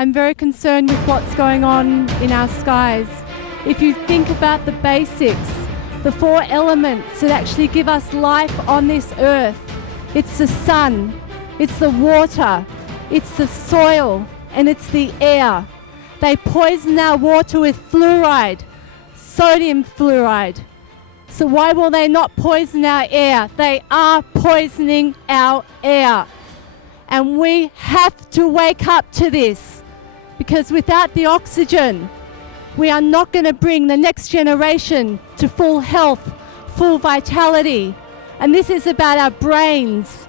I'm very concerned with what's going on in our skies. If you think about the basics, the four elements that actually give us life on this earth, it's the sun, it's the water, it's the soil, and it's the air. They poison our water with fluoride, sodium fluoride. So why will they not poison our air? They are poisoning our air. And we have to wake up to this, because without the oxygen, we are not going to bring the next generation to full health, full vitality. And this is about our brains.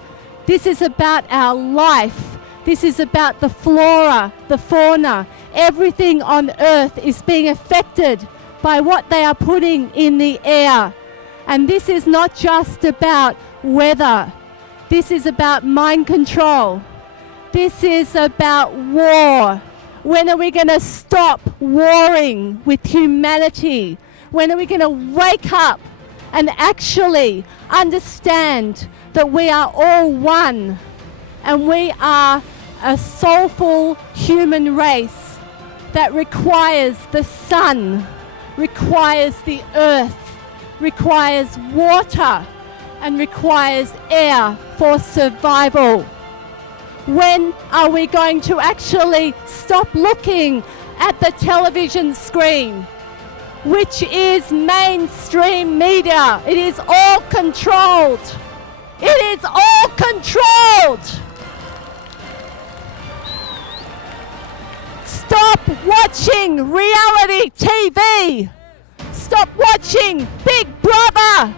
This is about our life. This is about the flora, the fauna. Everything on Earth is being affected by what they are putting in the air. And this is not just about weather. This is about mind control. This is about war. When are we going to stop warring with humanity? When are we going to wake up and actually understand that we are all one, and we are a soulful human race that requires the sun, requires the earth, requires water, and requires air for survival? When are we going to actually stop looking at the television screen, which is mainstream media? It is all controlled. It is all controlled. Stop watching reality TV. Stop watching Big Brother.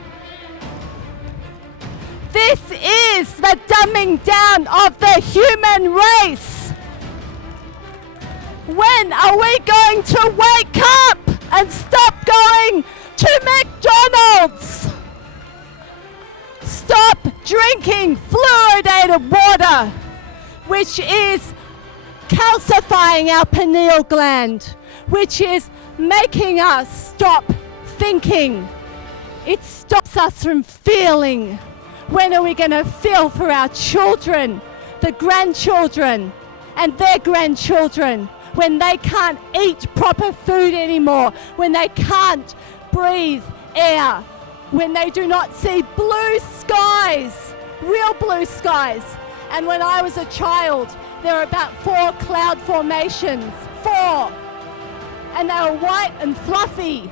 This is the dumbing down of the human race. When are we going to wake up and stop going to McDonald's? Stop drinking fluoridated water, which is calcifying our pineal gland, which is making us stop thinking. It stops us from feeling. When are we going to feel for our children, the grandchildren, and their grandchildren, when they can't eat proper food anymore, when they can't breathe air, when they do not see blue skies, real blue skies? And when I was a child, there were about 4 cloud formations, 4. And they were white and fluffy.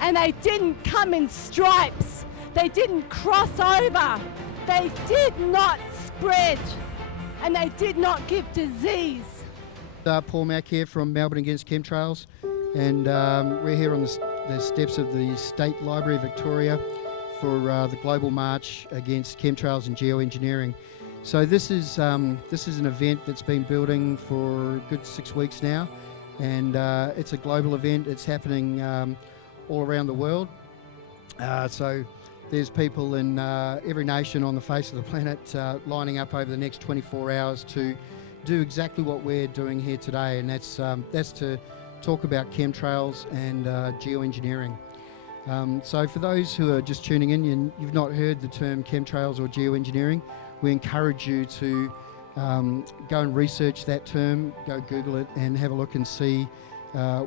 And they didn't come in stripes. They didn't cross over. They did not spread. And they did not give disease. Paul Mack here from Melbourne Against Chemtrails. And we're here on the steps of the State Library of Victoria for the Global March Against Chemtrails and Geoengineering. So this is an event that's been building for a good 6 weeks now, and it's a global event. It's happening all around the world. So there's people in every nation on the face of the planet lining up over the next 24 hours to do exactly what we're doing here today, and that's to talk about chemtrails and geoengineering. So for those who are just tuning in, you've not heard the term chemtrails or geoengineering, we encourage you to go and research that term, go Google it and have a look and see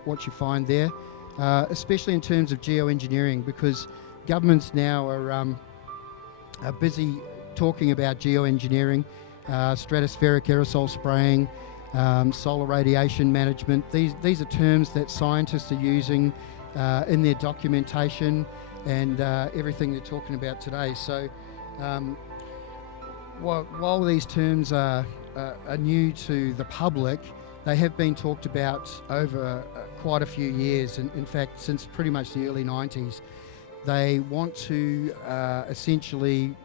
what you find there, especially in terms of geoengineering, because governments now are busy talking about geoengineering, stratospheric aerosol spraying, solar radiation management. These are terms that scientists are using in their documentation and everything they're talking about today. So while these terms are new to the public, they have been talked about over quite a few years, and in fact since pretty much the early 90s. They want to essentially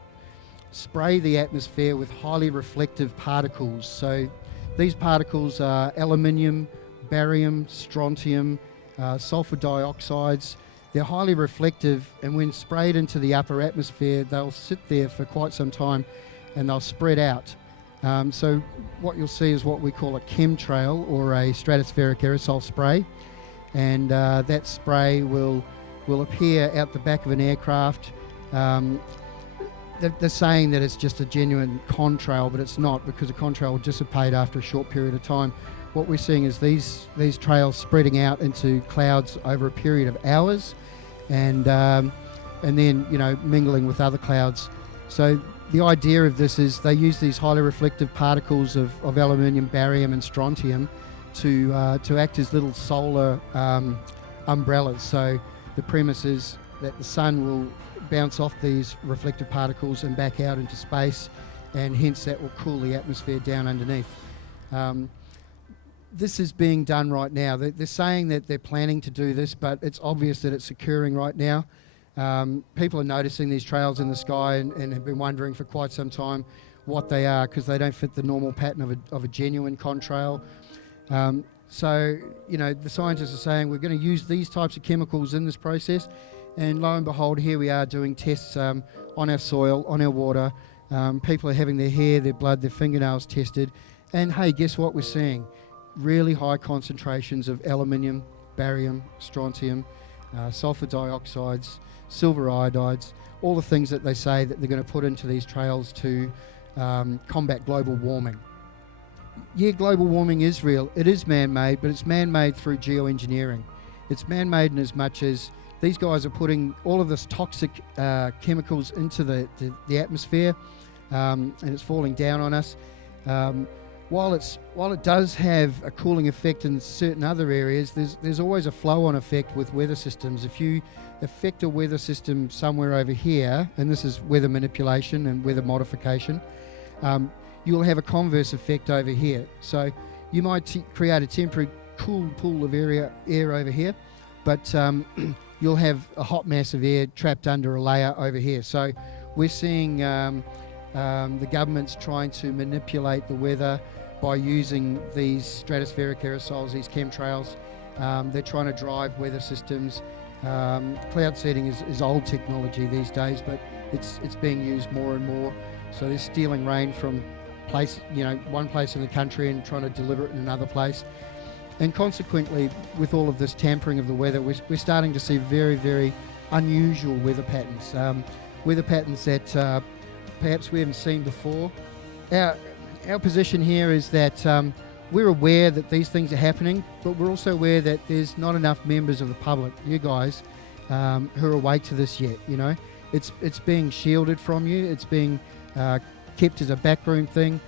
spray the atmosphere with highly reflective particles. So these particles are aluminium, barium, strontium, sulfur dioxides. They're highly reflective, and when sprayed into the upper atmosphere, they'll sit there for quite some time and they'll spread out. So what you'll see is what we call a chemtrail, or a stratospheric aerosol spray, and that spray will appear out the back of an aircraft. They're saying that it's just a genuine contrail, but it's not, because a contrail will dissipate after a short period of time. what we're seeing is these trails spreading out into clouds over a period of hours, and then mingling with other clouds. So the idea of this is they use these highly reflective particles of aluminium, barium and strontium to act as little solar umbrellas. So the premise is that the sun will bounce off these reflective particles and back out into space, and hence that will cool the atmosphere down underneath. This is being done right now. They're saying that they're planning to do this, but it's obvious that it's occurring right now. People are noticing these trails in the sky and have been wondering for quite some time what they are, because they don't fit the normal pattern of a genuine contrail. So, the scientists are saying we're going to use these types of chemicals in this process, and lo and behold, here we are doing tests on our soil, on our water. People are having their hair, their blood, their fingernails tested, and hey, guess what we're seeing? Really high concentrations of aluminium, barium, strontium, sulfur dioxides, silver iodides, all the things that they say that they're going to put into these trails to combat global warming. Yeah, global warming is real. It is man-made, but it's man-made through geoengineering. It's man-made in as much as these guys are putting all of this toxic chemicals into the atmosphere, and it's falling down on us. While it does have a cooling effect in certain other areas, there's always a flow-on effect with weather systems. If you affect a weather system somewhere over here, and this is weather manipulation and weather modification, you'll have a converse effect over here. So you might create a temporary cool pool of air over here, but you'll have a hot mass of air trapped under a layer over here. So we're seeing the government's trying to manipulate the weather by using these stratospheric aerosols, these chemtrails. They're trying to drive weather systems. Cloud seeding is old technology these days, but it's being used more and more. So they're stealing rain from one place in the country and trying to deliver it in another place. And consequently, with all of this tampering of the weather, we're starting to see very, very unusual weather patterns. Weather patterns that perhaps we haven't seen before. Our position here is that we're aware that these things are happening, but we're also aware that there's not enough members of the public, you guys, who are awake to this yet. It's being shielded from you. It's being kept as a backroom thing.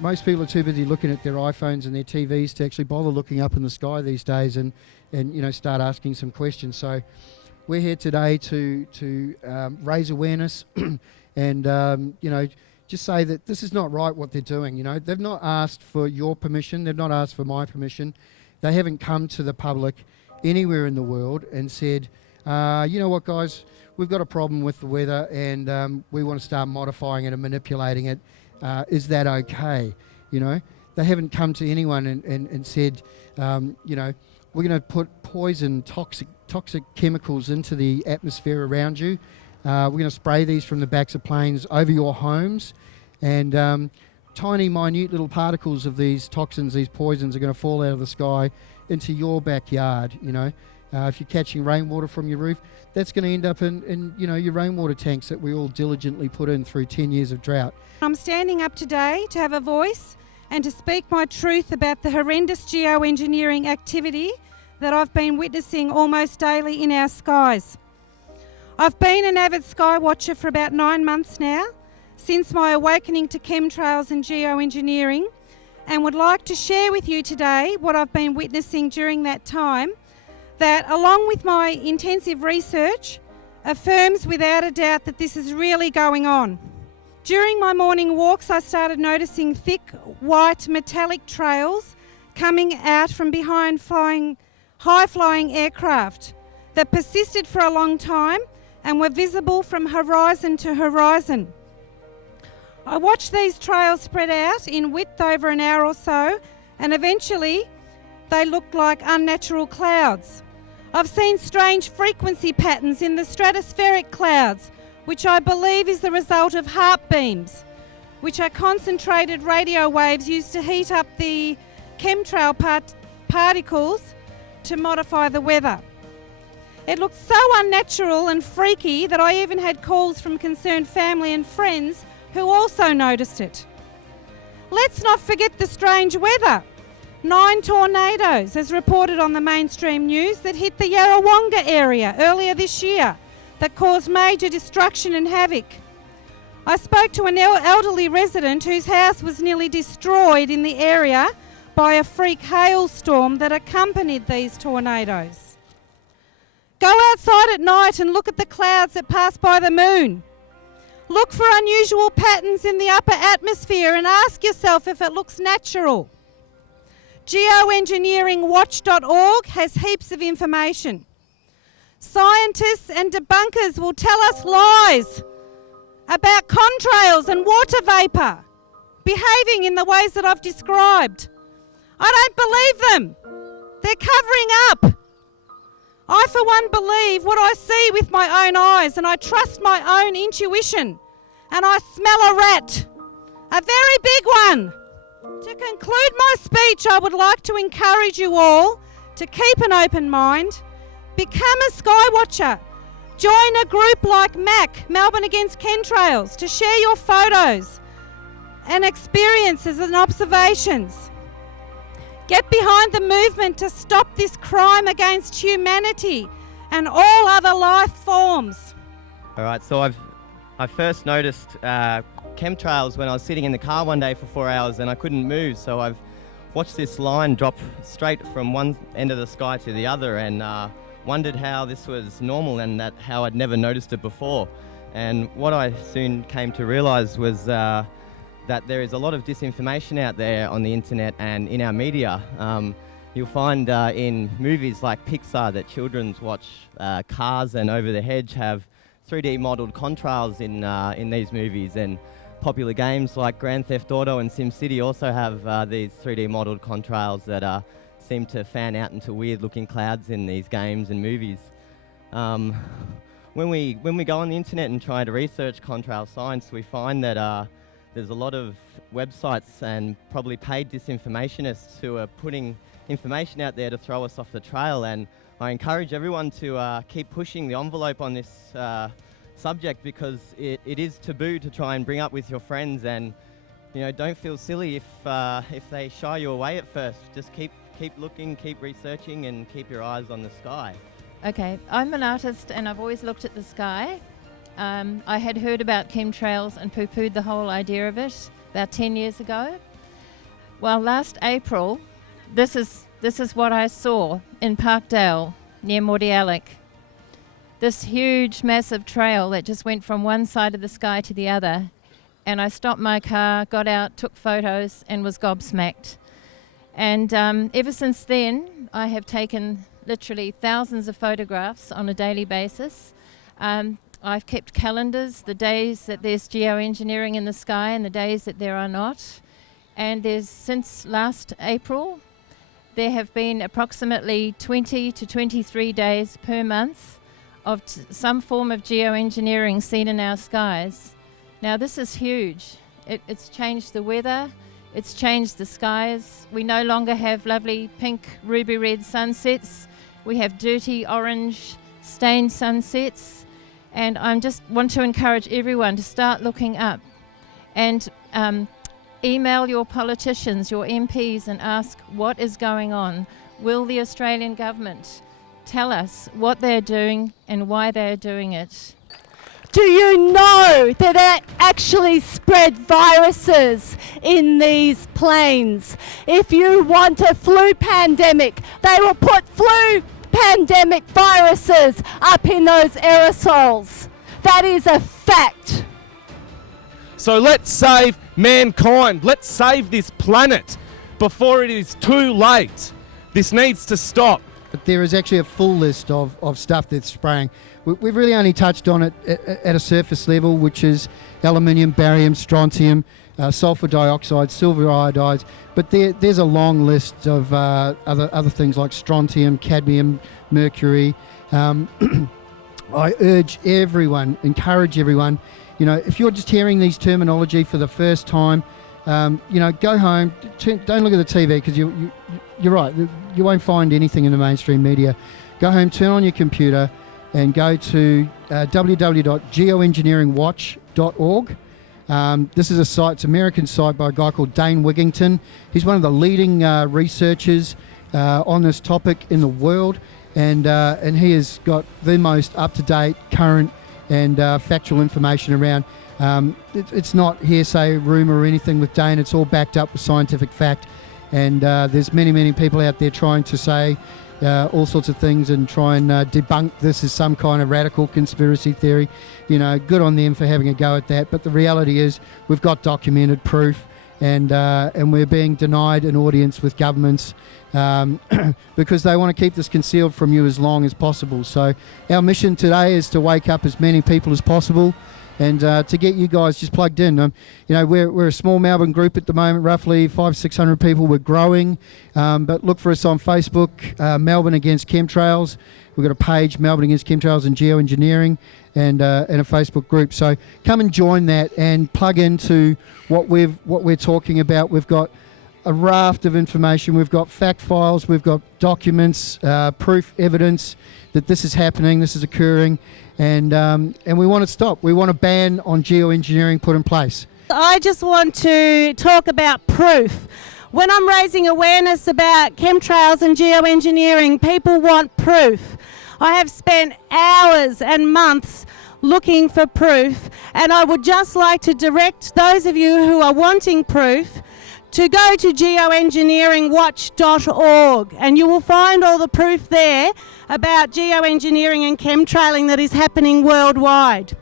Most people are too busy looking at their iPhones and their TVs to actually bother looking up in the sky these days and start asking some questions. So we're here today to raise awareness and just say that this is not right what they're doing. They've not asked for your permission. They've not asked for my permission. They haven't come to the public anywhere in the world and said, you know what, guys, we've got a problem with the weather and we want to start modifying it and manipulating it. Is that okay? They haven't come to anyone and said, we're going to put poison, toxic chemicals into the atmosphere around you. We're going to spray these from the backs of planes over your homes, and tiny, minute little particles of these toxins, these poisons, are going to fall out of the sky into your backyard. If you're catching rainwater from your roof, that's going to end up in your rainwater tanks that we all diligently put in through 10 years of drought. I'm standing up today to have a voice and to speak my truth about the horrendous geoengineering activity that I've been witnessing almost daily in our skies. I've been an avid sky watcher for about 9 months now, since my awakening to chemtrails and geoengineering, and would like to share with you today what I've been witnessing during that time that, along with my intensive research, affirms without a doubt that this is really going on. During my morning walks, I started noticing thick, white, metallic trails coming out from behind high-flying aircraft that persisted for a long time and were visible from horizon to horizon. I watched these trails spread out in width over an hour or so, and eventually they looked like unnatural clouds. I've seen strange frequency patterns in the stratospheric clouds, which I believe is the result of HAARP beams, which are concentrated radio waves used to heat up the chemtrail particles to modify the weather. It looked so unnatural and freaky that I even had calls from concerned family and friends who also noticed it. Let's not forget the strange weather. 9 tornadoes, as reported on the mainstream news, that hit the Yarrawonga area earlier this year that caused major destruction and havoc. I spoke to an elderly resident whose house was nearly destroyed in the area by a freak hailstorm that accompanied these tornadoes. Go outside at night and look at the clouds that pass by the moon. Look for unusual patterns in the upper atmosphere and ask yourself if it looks natural. Geoengineeringwatch.org has heaps of information. Scientists and debunkers will tell us lies about contrails and water vapour behaving in the ways that I've described. I don't believe them. They're covering up. I, for one, believe what I see with my own eyes, and I trust my own intuition. And I smell a rat, a very big one. To conclude my speech, I would like to encourage you all to keep an open mind, become a skywatcher, join a group like MAC, Melbourne Against Chemtrails, to share your photos and experiences and observations. Get behind the movement to stop this crime against humanity and all other life forms. All right, so I first noticed chemtrails when I was sitting in the car one day for 4 hours and I couldn't move, so I've watched this line drop straight from one end of the sky to the other and wondered how this was normal and how I'd never noticed it before. And what I soon came to realise was that there is a lot of disinformation out there on the internet and in our media. You'll find in movies like Pixar that children's watch, Cars and Over the Hedge have 3D modelled contrails in these movies, and popular games like Grand Theft Auto and SimCity also have these 3D modelled contrails that seem to fan out into weird looking clouds in these games and movies. When we go on the internet and try to research contrail science, we find that there's a lot of websites and probably paid disinformationists who are putting information out there to throw us off the trail, and I encourage everyone to keep pushing the envelope on this subject, because it is taboo to try and bring up with your friends, and don't feel silly if they shy you away at first. Just keep looking, keep researching, and keep your eyes on the sky. Okay, I'm an artist and I've always looked at the sky. I had heard about chemtrails and poo-pooed the whole idea of it about 10 years ago. Well, last April, this is what I saw in Parkdale near Mordialloc. This huge, massive trail that just went from one side of the sky to the other. And I stopped my car, got out, took photos, and was gobsmacked. And ever since then, I have taken literally thousands of photographs on a daily basis. I've kept calendars, the days that there's geoengineering in the sky and the days that there are not. And since last April, there have been approximately 20 to 23 days per month of some form of geoengineering seen in our skies. Now this is huge. It's changed the weather, it's changed the skies. We no longer have lovely pink, ruby red sunsets. We have dirty orange stained sunsets. And I just want to encourage everyone to start looking up and email your politicians, your MPs, and ask what is going on. Will the Australian government tell us what they're doing and why they're doing it? Do you know that they actually spread viruses in these planes? If you want a flu pandemic, they will put flu pandemic viruses up in those aerosols. That is a fact. So let's save mankind. Let's save this planet before it is too late. This needs to stop. But there is actually a full list of stuff that's spraying. We've really only touched on it at a surface level, which is aluminium, barium, strontium, sulfur dioxide, silver iodides. But there's a long list of other things like strontium, cadmium, mercury. I urge everyone, encourage everyone, if you're just hearing these terminology for the first time, go home, don't look at the TV, because you're right, you won't find anything in the mainstream media. Go home, turn on your computer and go to www.geoengineeringwatch.org This is a site, it's an American site by a guy called Dane Wigington. He's one of the leading researchers on this topic in the world, and he has got the most up-to-date, current and factual information around. It's not hearsay, rumour or anything with Dane, it's all backed up with scientific fact, and there's many people out there trying to say all sorts of things and try and debunk this as some kind of radical conspiracy theory. You know, good on them for having a go at that, but the reality is we've got documented proof, and we're being denied an audience with governments because they want to keep this concealed from you as long as possible. So our mission today is to wake up as many people as possible and to get you guys just plugged in. You know, we're a small Melbourne group at the moment, roughly 500-600 people. We're growing, but look for us on Facebook, Melbourne Against Chemtrails. We've got a page, Melbourne Against Chemtrails and Geo-Engineering, and a Facebook group. So come and join that and plug into what we're talking about. We've got a raft of information. We've got fact files. We've got documents, proof, evidence that this is happening, this is occurring, and we want to stop. We want a ban on geoengineering put in place. I just want to talk about proof. When I'm raising awareness about chemtrails and geoengineering, people want proof. I have spent hours and months looking for proof, and I would just like to direct those of you who are wanting proof to go to geoengineeringwatch.org, and you will find all the proof there about geoengineering and chemtrailing that is happening worldwide.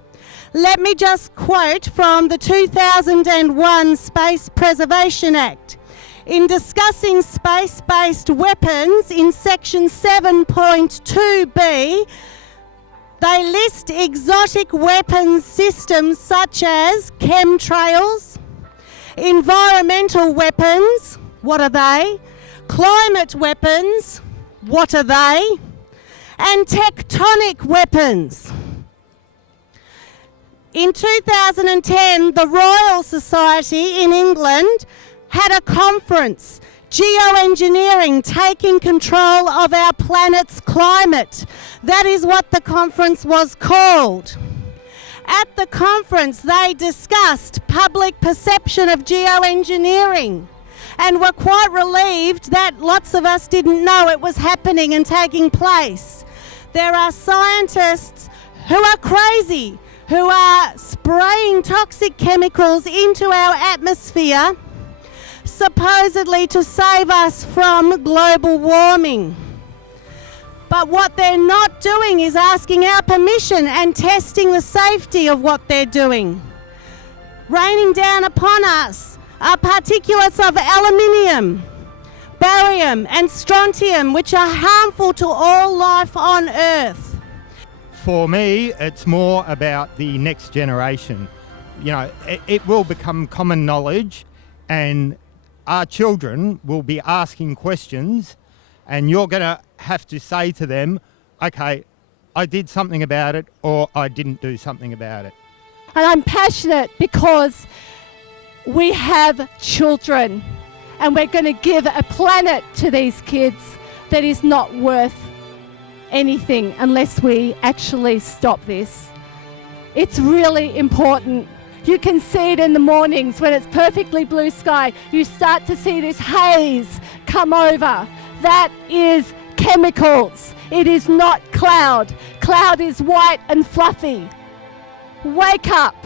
Let me just quote from the 2001 Space Preservation Act. In discussing space-based weapons in section 7.2b, they list exotic weapons systems such as chemtrails, environmental weapons, what are they? Climate weapons, what are they? And tectonic weapons. In 2010, the Royal Society in England had a conference, Geoengineering, taking control of our planet's climate. That is what the conference was called. At the conference, they discussed public perception of geoengineering and were quite relieved that lots of us didn't know it was happening and taking place. There are scientists who are crazy, who are spraying toxic chemicals into our atmosphere, supposedly to save us from global warming. But what they're not doing is asking our permission and testing the safety of what they're doing. Raining down upon us are particulates of aluminium, barium and strontium, which are harmful to all life on Earth. For me, it's more about the next generation. You know, it will become common knowledge, and our children will be asking questions, and you're going to have to say to them, okay, I did something about it, or I didn't do something about it. And I'm passionate because we have children, and we're going to give a planet to these kids that is not worth anything unless we actually stop this. It's really important. You can see it in the mornings when it's perfectly blue sky. You start to see this haze come over. That is chemicals. It is not cloud. Cloud is white and fluffy. Wake up.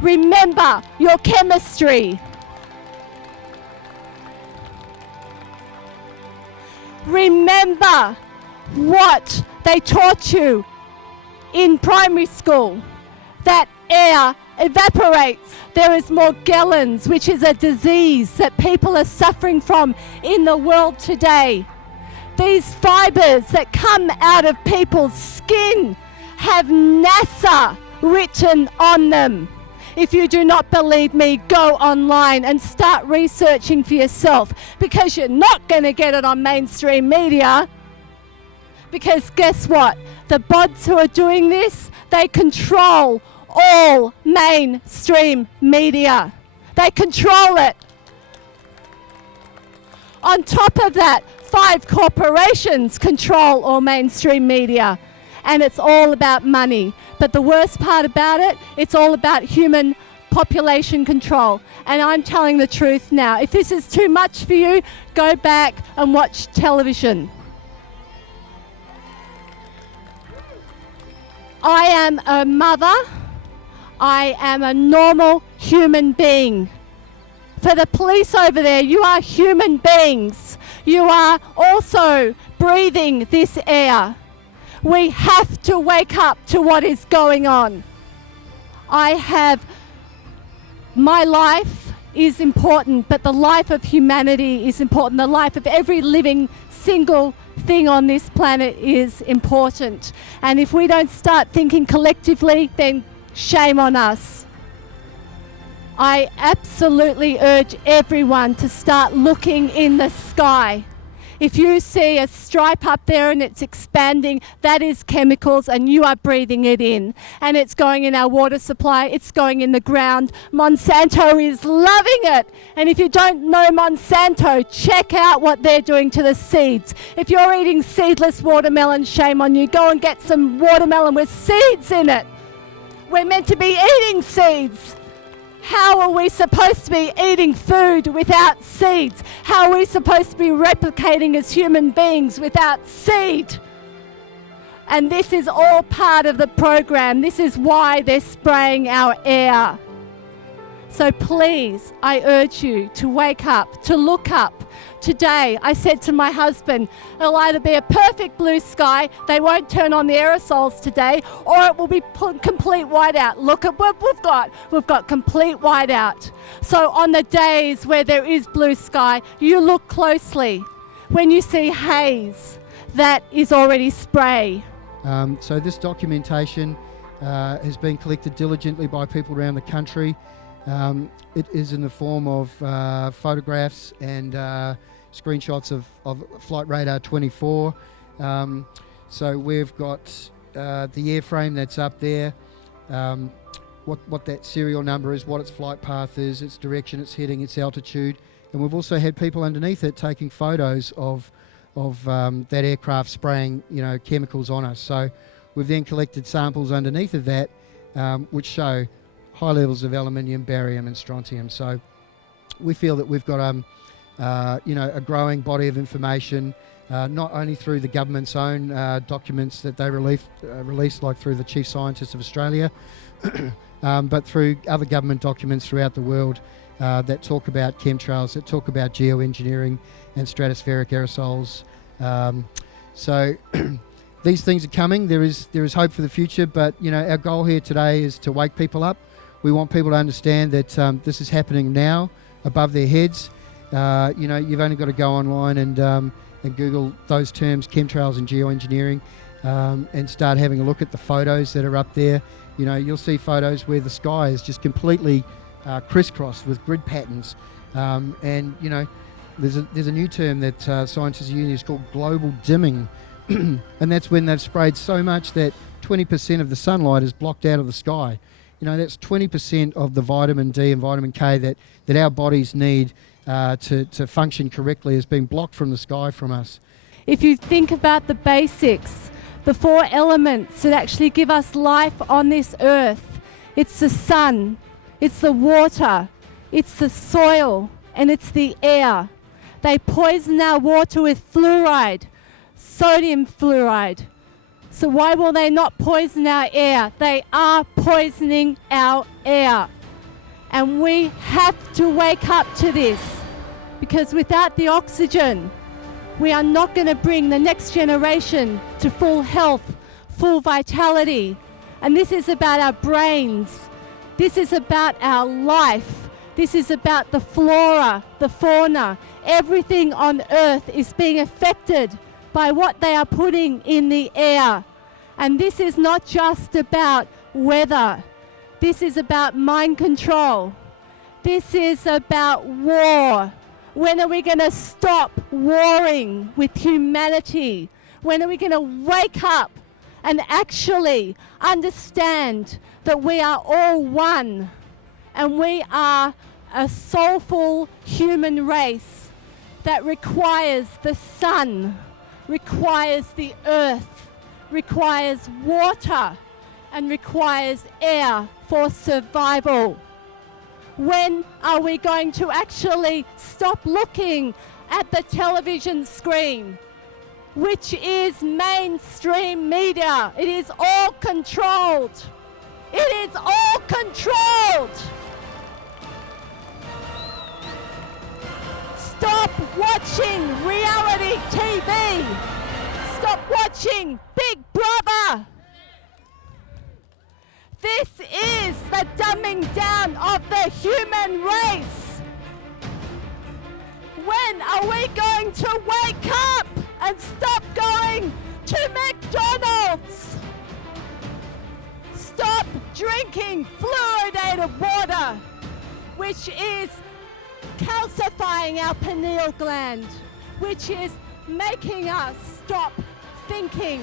Remember your chemistry. Remember what they taught you in primary school, that air evaporates. There is Morgellons, which is a disease that people are suffering from in the world today. These fibers that come out of people's skin have NASA written on them. If you do not believe me, go online and start researching for yourself, because you're not going to get it on mainstream media. Because guess what? The bods who are doing this, they control all mainstream media. They control it. On top of that, 5 corporations control all mainstream media, and it's all about money. But the worst part about it, it's all about human population control. And I'm telling the truth now. If this is too much for you, go back and watch television. I am a mother. I am a normal human being. For the police over there, you are human beings. You are also breathing this air. We have to wake up to what is going on. My life is important, but the life of humanity is important. The life of every living single thing on this planet is important. And if we don't start thinking collectively, then shame on us. I absolutely urge everyone to start looking in the sky. If you see a stripe up there and it's expanding, that is chemicals and you are breathing it in. And it's going in our water supply, it's going in the ground. Monsanto is loving it. And if you don't know Monsanto, check out what they're doing to the seeds. If you're eating seedless watermelon, shame on you. Go and get some watermelon with seeds in it. We're meant to be eating seeds. How are we supposed to be eating food without seeds? How are we supposed to be replicating as human beings without seed? And this is all part of the program. This is why they're spraying our air. So please, I urge you to wake up, to look up. Today, I said to my husband, it'll either be a perfect blue sky, they won't turn on the aerosols today, or it will be complete whiteout. Look at what we've got. We've got complete whiteout. So on the days where there is blue sky, you look closely. When you see haze, that is already spray. So this documentation has been collected diligently by people around the country. It is in the form of photographs and screenshots of Flight Radar 24. So we've got the airframe that's up there, what that serial number is, what its flight path is, its direction, its heading, its altitude. And we've also had people underneath it taking photos of that aircraft spraying, chemicals on us. So we've then collected samples underneath of that, which show high levels of aluminium, barium and strontium. So we feel that we've got a growing body of information, not only through the government's own documents that they release, like through the Chief Scientist of Australia, but through other government documents throughout the world that talk about chemtrails, that talk about geoengineering and stratospheric aerosols. So these things are coming. There is hope for the future, but our goal here today is to wake people up. We want people to understand that this is happening now above their heads. You've only got to go online and Google those terms, chemtrails and geoengineering, and start having a look at the photos that are up there. You'll see photos where the sky is just completely crisscrossed with grid patterns. There's a new term that scientists are using. It's called global dimming. And that's when they've sprayed so much that 20% of the sunlight is blocked out of the sky. That's 20% of the vitamin D and vitamin K that our bodies need to function correctly is being blocked from the sky from us. If you think about the basics, the 4 elements that actually give us life on this earth, it's the sun, it's the water, it's the soil, and it's the air. They poison our water with fluoride, sodium fluoride. So why will they not poison our air? They are poisoning our air. And we have to wake up to this, because without the oxygen, we are not going to bring the next generation to full health, full vitality. And this is about our brains. This is about our life. This is about the flora, the fauna. Everything on Earth is being affected by what they are putting in the air. And this is not just about weather. This is about mind control. This is about war. When are we going to stop warring with humanity? When are we going to wake up and actually understand that we are all one, and we are a soulful human race that requires the sun, requires the earth, requires water, and requires air for survival. When are we going to actually stop looking at the television screen, which is mainstream media? It is all controlled. It is all controlled. Stop watching reality TV. Stop watching Big Brother. This is the dumbing down of the human race. When are we going to wake up and stop going to McDonald's? Stop drinking fluoridated water, which is calcifying our pineal gland, which is making us stop thinking.